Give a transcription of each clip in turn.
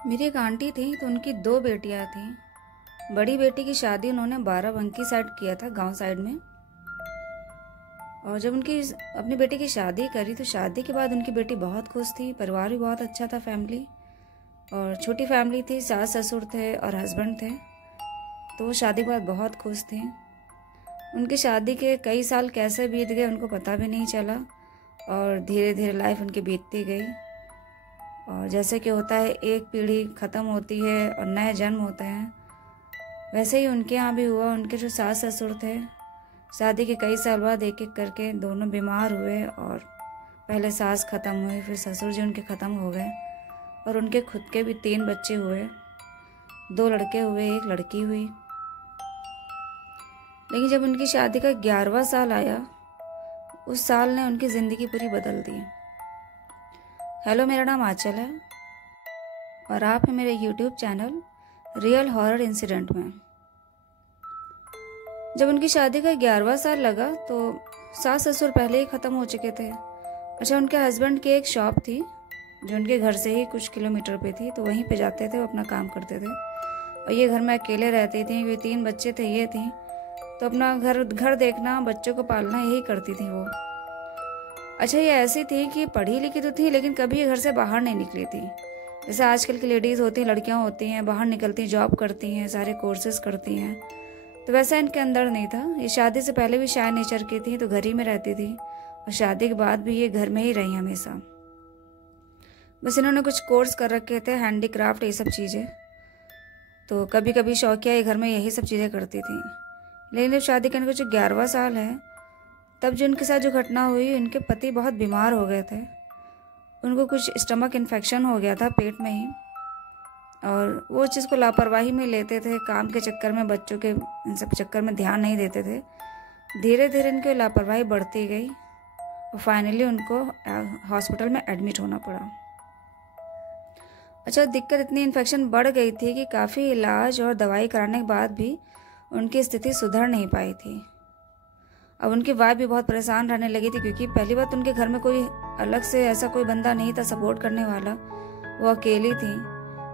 मेरी एक आंटी थी तो उनकी 2 बेटियां थीं। बड़ी बेटी की शादी उन्होंने बाराबंकी साइड किया था, गांव साइड में। और जब उनकी अपनी बेटी की शादी करी तो शादी के बाद उनकी बेटी बहुत खुश थी, परिवार भी बहुत अच्छा था, फैमिली। और छोटी फैमिली थी, सास ससुर थे और हस्बैंड थे, तो वो शादी के बाद बहुत खुश थी। उनकी शादी के कई साल कैसे बीत गए उनको पता भी नहीं चला और धीरे धीरे लाइफ उनकी बीतती गई। और जैसे कि होता है, एक पीढ़ी ख़त्म होती है और नए जन्म होते हैं, वैसे ही उनके यहाँ भी हुआ। उनके जो सास ससुर थे, शादी के कई साल बाद एक एक करके दोनों बीमार हुए और पहले सास ख़त्म हुई, फिर ससुर जी उनके ख़त्म हो गए और उनके खुद के भी 3 बच्चे हुए, 2 लड़के हुए, 1 लड़की हुई। लेकिन जब उनकी शादी का 11वां साल आया, उस साल ने उनकी ज़िंदगी पूरी बदल दी। हेलो, मेरा नाम आंचल है और आप हैं मेरे YouTube channel real horror incident में। जब उनकी शादी का 11वां साल लगा तो सास ससुर पहले ही ख़त्म हो चुके थे। अच्छा, उनके हस्बैंड की एक शॉप थी जो उनके घर से ही कुछ किलोमीटर पे थी, तो वहीं पे जाते थे, वो अपना काम करते थे। और ये घर में अकेले रहती थी, ये 3 बच्चे थे, ये थी, तो अपना घर देखना, बच्चों को पालना, यही करती थी वो। अच्छा, ये ऐसी थी कि पढ़ी लिखी तो थी लेकिन कभी घर से बाहर नहीं निकली थी। जैसे आजकल की लेडीज़ होती हैं, लड़कियां होती हैं, बाहर निकलती हैं, जॉब करती हैं, सारे कोर्सेज करती हैं, तो वैसा इनके अंदर नहीं था। ये शादी से पहले भी शाय नेचर की थी, तो घर ही में रहती थी और शादी के बाद भी ये घर में ही रही हमेशा। बस इन्होंने कुछ कोर्स कर रखे थे, हैंडीक्राफ्ट, ये सब चीज़ें, तो कभी कभी शौकिया ये घर में यही सब चीज़ें करती थी। लेकिन जब शादी करने का जो 11वां साल है, तब जो उनके साथ जो घटना हुई, इनके पति बहुत बीमार हो गए थे। उनको कुछ स्टमक इन्फेक्शन हो गया था पेट में ही, और वो चीज़ को लापरवाही में लेते थे, काम के चक्कर में, बच्चों के इन सब चक्कर में ध्यान नहीं देते थे। धीरे धीरे इनकी लापरवाही बढ़ती गई और फाइनली उनको हॉस्पिटल में एडमिट होना पड़ा। अच्छा, दिक्कत इतनी इन्फेक्शन बढ़ गई थी कि काफ़ी इलाज और दवाई कराने के बाद भी उनकी स्थिति सुधर नहीं पाई थी। अब उनकी वाइफ भी बहुत परेशान रहने लगी थी, क्योंकि पहली बात उनके घर में कोई अलग से ऐसा कोई बंदा नहीं था सपोर्ट करने वाला, वो अकेली थी।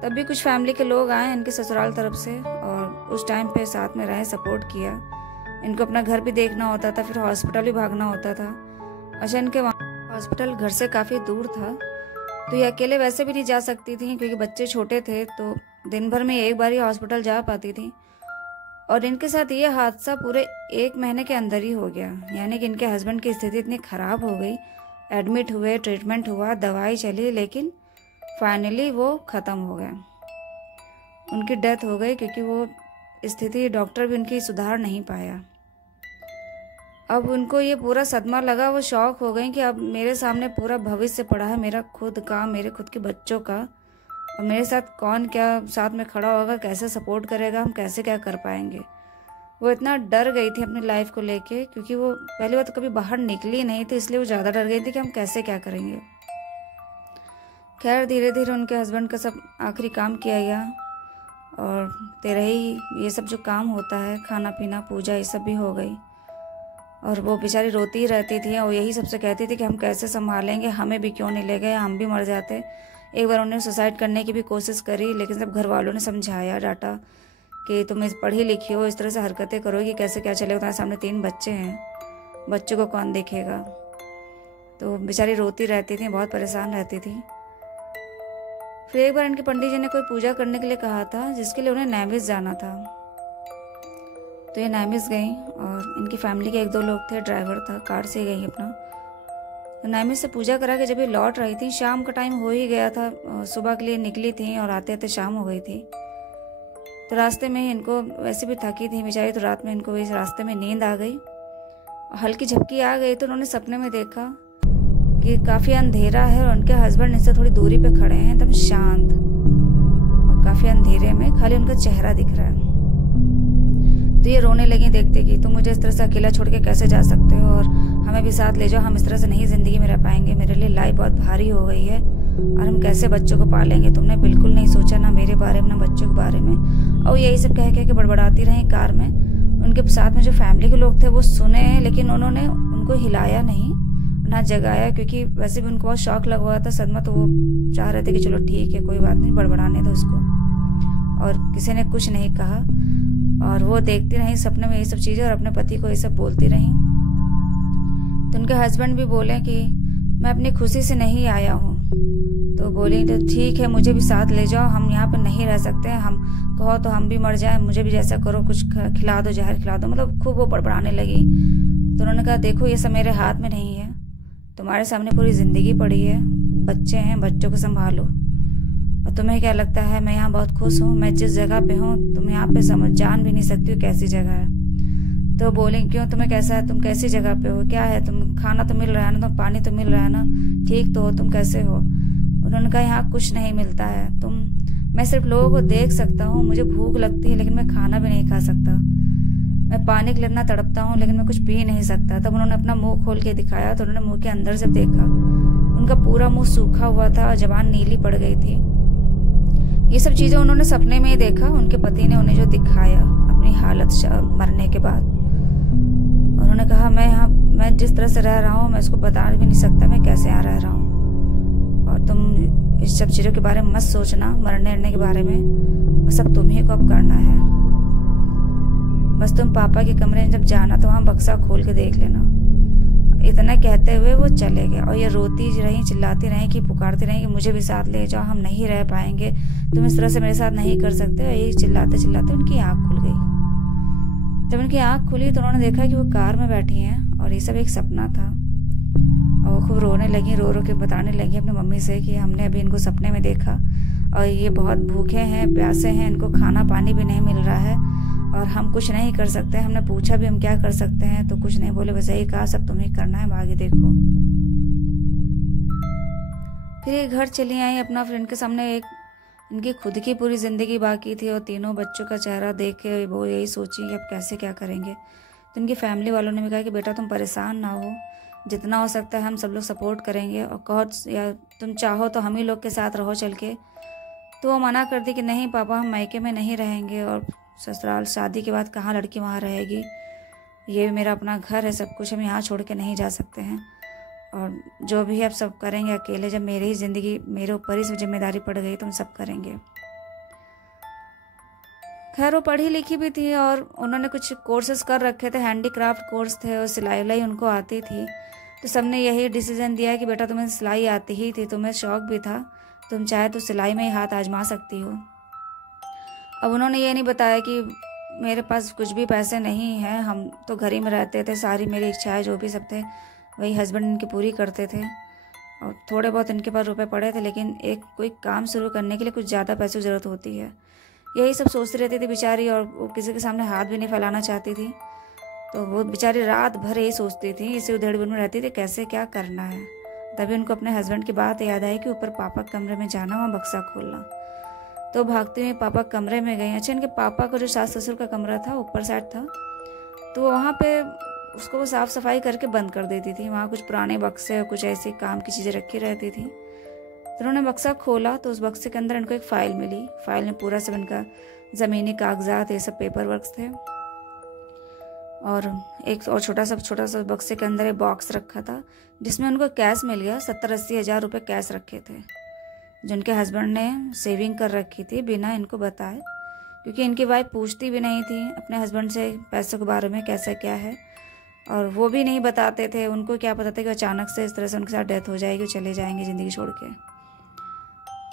तब भी कुछ फैमिली के लोग आए इनके ससुराल तरफ से और उस टाइम पे साथ में रहे, सपोर्ट किया। इनको अपना घर भी देखना होता था, फिर हॉस्पिटल भी भागना होता था। अच्छा, इनके वहाँ हॉस्पिटल घर से काफ़ी दूर था, तो ये अकेले वैसे भी नहीं जा सकती थी क्योंकि बच्चे छोटे थे, तो दिन भर में एक बार ही हॉस्पिटल जा पाती थी। और इनके साथ ये हादसा पूरे 1 महीने के अंदर ही हो गया, यानी कि इनके हस्बैंड की स्थिति इतनी ख़राब हो गई, एडमिट हुए, ट्रीटमेंट हुआ, दवाई चली, लेकिन फाइनली वो ख़त्म हो गए, उनकी डेथ हो गई, क्योंकि वो स्थिति डॉक्टर भी उनकी सुधार नहीं पाया। अब उनको ये पूरा सदमा लगा, वो शौक हो गई कि अब मेरे सामने पूरा भविष्य पड़ा है, मेरा खुद का, मेरे खुद के बच्चों का, और मेरे साथ कौन क्या साथ में खड़ा होगा, कैसे सपोर्ट करेगा, हम कैसे क्या कर पाएंगे। वो इतना डर गई थी अपनी लाइफ को लेके, क्योंकि वो पहली बार तो कभी बाहर निकली नहीं थी, इसलिए वो ज़्यादा डर गई थी कि हम कैसे क्या करेंगे। खैर, धीरे धीरे उनके हस्बैंड का सब आखिरी काम किया गया और तेरे ही ये सब जो काम होता है, खाना पीना, पूजा, ये सब भी हो गई। और वो बेचारी रोती ही रहती थी और यही सबसे कहती थी कि हम कैसे संभालेंगे, हमें भी क्यों नहीं ले गए, हम भी मर जाते। एक बार उन्होंने सुसाइड करने की भी कोशिश करी, लेकिन जब घर वालों ने समझाया, डांटा कि तुम पढ़ी लिखी हो, इस तरह से हरकतें करोगी, कैसे क्या चलेगा, तुम्हारे सामने 3 बच्चे हैं, बच्चों को कौन देखेगा। तो बेचारी रोती रहती थी, बहुत परेशान रहती थी। फिर एक बार इनके पंडित जी ने कोई पूजा करने के लिए कहा था, जिसके लिए उन्हें नैमिष जाना था, तो ये नैमिष गई और इनकी फैमिली के 1-2 लोग थे, ड्राइवर था, कार से गई अपना। तो नैमिष से पूजा करा के जब ये लौट रही थी, शाम का टाइम हो ही गया था, सुबह के लिए निकली थी और आते आते शाम हो गई थी। तो रास्ते में इनको वैसे भी थकी थी बेचारी, तो रात में इनको इस रास्ते में नींद आ गई, हल्की झपकी आ गई। तो उन्होंने सपने में देखा कि काफ़ी अंधेरा है और उनके हस्बैंड इनसे थोड़ी दूरी पे खड़े हैं, एकदम शांत और काफ़ी अंधेरे में खाली उनका चेहरा दिख रहा है। तो ये रोने लगी देखते कि तुम मुझे इस तरह से अकेला छोड़ के कैसे जा सकते हो, और हमें भी साथ ले जाओ, हम इस तरह से नहीं ज़िंदगी में रह पाएंगे, मेरे लिए लाइफ बहुत भारी हो गई है और हम कैसे बच्चों को पालेंगे, तुमने बिल्कुल नहीं सोचा ना मेरे बारे में ना बच्चों के बारे में। और यही सब कह के बड़बड़ाती रही कार में। उनके साथ में जो फैमिली के लोग थे वो सुने, लेकिन उन्होंने उनको हिलाया नहीं, ना जगाया, क्योंकि वैसे भी उनको बहुत शौक लगा हुआ था सदमा, तो वो चाह रहे थे कि चलो ठीक है कोई बात नहीं, बड़बड़ाने दो उसको। और किसी ने कुछ नहीं कहा और वो देखती रही सपने में ये सब चीज़ें और अपने पति को ये सब बोलती रही। तो उनके हस्बैंड भी बोले कि मैं अपनी खुशी से नहीं आया हूँ। तो बोली तो ठीक है, मुझे भी साथ ले जाओ, हम यहाँ पर नहीं रह सकते, हम कहो तो हम भी मर जाए, मुझे भी जैसा करो, कुछ खिला दो, जहर खिला दो, मतलब खूब वो बड़बड़ाने लगी। तो उन्होंने कहा देखो ये सब मेरे हाथ में नहीं है, तुम्हारे सामने पूरी ज़िंदगी पड़ी है, बच्चे हैं, बच्चों को संभालो, और तुम्हें क्या लगता है मैं यहाँ बहुत खुश हूँ, मैं जिस जगह पे हूँ तुम यहाँ पे समझ जान भी नहीं सकती हो कैसी जगह है। तो बोले क्यों, तुम्हें कैसा है, तुम कैसी जगह पे हो, क्या है, तुम खाना तो मिल रहा है ना, तुम पानी तो मिल रहा है ना, ठीक तो हो, तुम कैसे हो। उन्होंने कहा यहाँ कुछ नहीं मिलता है, मैं सिर्फ लोगों को देख सकता हूँ, मुझे भूख लगती है लेकिन मैं खाना भी नहीं खा सकता, मैं पानी के लिए इतना तड़पता हूँ लेकिन मैं कुछ पी नहीं सकता। तब उन्होंने अपना मुंह खोल के दिखाया तो उन्होंने मुंह के अंदर से देखा, उनका पूरा मुंह सूखा हुआ था और जबान नीली पड़ गई थी। ये सब चीज़ें उन्होंने सपने में ही देखा, उनके पति ने उन्हें जो दिखाया अपनी हालत मरने के बाद। उन्होंने कहा मैं जिस तरह से रह रहा हूँ मैं इसको बता भी नहीं सकता मैं कैसे यहाँ रह रहा हूँ, और तुम इस सब चीज़ों के बारे में मत सोचना, मरने के बारे में, बस अब तुम्ही को अब करना है, बस तुम पापा के कमरे में जब जाना तो वहाँ बक्सा खोल के देख लेना। इतना कहते हुए वो चले गए और ये रोती रही, चिल्लाती रही कि पुकारती रही कि मुझे भी साथ ले जाओ, हम नहीं रह पाएंगे, तुम इस तरह से मेरे साथ नहीं कर सकते। और यही चिल्लाते चिल्लाते उनकी आँख खुल गई। जब उनकी आँख खुली तो उन्होंने देखा कि वो कार में बैठी हैं और ये सब एक सपना था। और वो खूब रोने लगी, रो रो के बताने लगी अपनी मम्मी से कि हमने अभी इनको सपने में देखा और ये बहुत भूखे हैं, प्यासे हैं, इनको खाना पानी भी नहीं मिल रहा है और हम कुछ नहीं कर सकते। हमने पूछा भी हम क्या कर सकते हैं तो कुछ नहीं बोले, बस यही कहा सब तुम्हें करना है, आगे देखो। फिर ये घर चली आई अपना फ्रेंड के सामने। एक इनकी खुद की पूरी ज़िंदगी बाकी थी और तीनों बच्चों का चेहरा देख के वो यही सोची कि अब कैसे क्या करेंगे। तो इनकी फैमिली वालों ने भी कहा कि बेटा तुम परेशान ना हो, जितना हो सकता है हम सब लोग सपोर्ट करेंगे, और कहो या तुम चाहो तो हम ही लोग के साथ रहो चल के। तो वो मना कर दी कि नहीं पापा हम मायके में नहीं रहेंगे, और ससुराल शादी के बाद कहाँ लड़की वहाँ रहेगी, ये मेरा अपना घर है, सब कुछ हम यहाँ छोड़ के नहीं जा सकते हैं, और जो भी है अब सब करेंगे अकेले, जब मेरी ही ज़िंदगी मेरे ऊपर ही सब जिम्मेदारी पड़ गई तो हम सब करेंगे। खैर वो पढ़ी लिखी भी थी और उन्होंने कुछ कोर्सेज कर रखे थे, हैंडीक्राफ्ट कोर्स थे और सिलाई उलाई उनको आती थी। तो सबने यही डिसीजन दिया कि बेटा तुम्हें सिलाई आती ही थी, तुम्हें शौक भी था, तुम चाहे तो सिलाई में ही हाथ आजमा सकती हो। अब उन्होंने ये नहीं बताया कि मेरे पास कुछ भी पैसे नहीं हैं, हम तो घर ही में रहते थे, सारी मेरी इच्छाएं जो भी सब थे वही हस्बैंड इनकी पूरी करते थे, और थोड़े बहुत इनके पास रुपए पड़े थे, लेकिन एक कोई काम शुरू करने के लिए कुछ ज़्यादा पैसों की ज़रूरत होती है, यही सब सोचती रहती थी बेचारी, और वो किसी के सामने हाथ भी नहीं फैलाना चाहती थी। तो वो बेचारी रात भर यही सोचती थी, इसी उधेड़-बुन में रहती थी कैसे क्या करना है। तभी उनको अपने हस्बैंड की बात याद आई कि ऊपर पापा के कमरे में जाना, वहाँ बक्सा खोलना। तो भागती हुई पापा कमरे में गई। अच्छा, इनके पापा का जो सास ससुर का कमरा था ऊपर साइड था, तो वहाँ पे उसको वो साफ़ सफाई करके बंद कर देती थी। वहाँ कुछ पुराने बक्से और कुछ ऐसी काम की चीज़ें रखी रहती थी। तो उन्होंने बक्सा खोला तो उस बक्से के अंदर इनको एक फ़ाइल मिली। फाइल में पूरा सब इनका ज़मीनी कागजात, ये सब पेपर वर्क्स थे, और एक और छोटा सा बक्से के अंदर एक बॉक्स रखा था जिसमें उनको कैश मिल गया। 70-80 हज़ार रुपये कैश रखे थे जो उनके हस्बैंड ने सेविंग कर रखी थी बिना इनको बताए, क्योंकि इनकी वाइफ पूछती भी नहीं थी अपने हस्बैंड से पैसों के बारे में कैसा क्या है, और वो भी नहीं बताते थे। उनको क्या पता था कि अचानक से इस तरह से उनके साथ डेथ हो जाएगी, चले जाएंगे ज़िंदगी छोड़ के।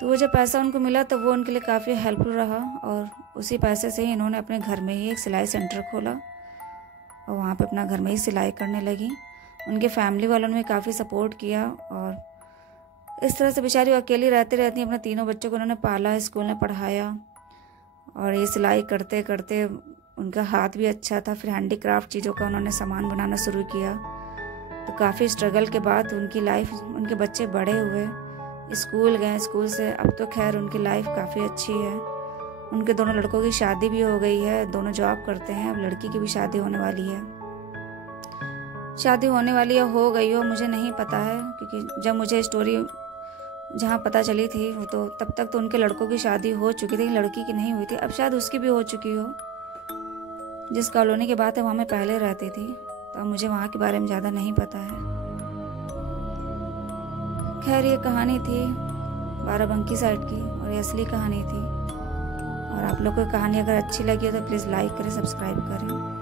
तो वो जब पैसा उनको मिला तो वो उनके लिए काफ़ी हेल्पफुल रहा, और उसी पैसे से ही इन्होंने अपने घर में ही एक सिलाई सेंटर खोला और वहाँ पे अपना घर में ही सिलाई करने लगी। उनके फैमिली वालों ने भी काफ़ी सपोर्ट किया, और इस तरह से बेचारी अकेली रहती रहती अपने तीनों बच्चों को उन्होंने पाला, स्कूल में पढ़ाया, और ये सिलाई करते करते उनका हाथ भी अच्छा था। फिर हैंडीक्राफ्ट चीज़ों का उन्होंने सामान बनाना शुरू किया। तो काफ़ी स्ट्रगल के बाद उनकी लाइफ, उनके बच्चे बड़े हुए, स्कूल गए, स्कूल से अब तो खैर उनकी लाइफ काफ़ी अच्छी है। उनके दोनों लड़कों की शादी भी हो गई है, दोनों जॉब करते हैं। अब लड़की की भी शादी होने वाली है। शादी होने वाली है, हो गई हो मुझे नहीं पता है, क्योंकि जब मुझे स्टोरी जहाँ पता चली थी वो तो तब तक तो उनके लड़कों की शादी हो चुकी थी, लड़की की नहीं हुई थी। अब शायद उसकी भी हो चुकी हो। जिस कॉलोनी की बात है वहाँ मैं पहले रहती थी, तो मुझे वहाँ के बारे में ज़्यादा नहीं पता है। खैर ये कहानी थी बाराबंकी साइड की और ये असली कहानी थी। और आप लोग को कहानी अगर अच्छी लगी हो तो प्लीज़ लाइक करें, सब्सक्राइब करें।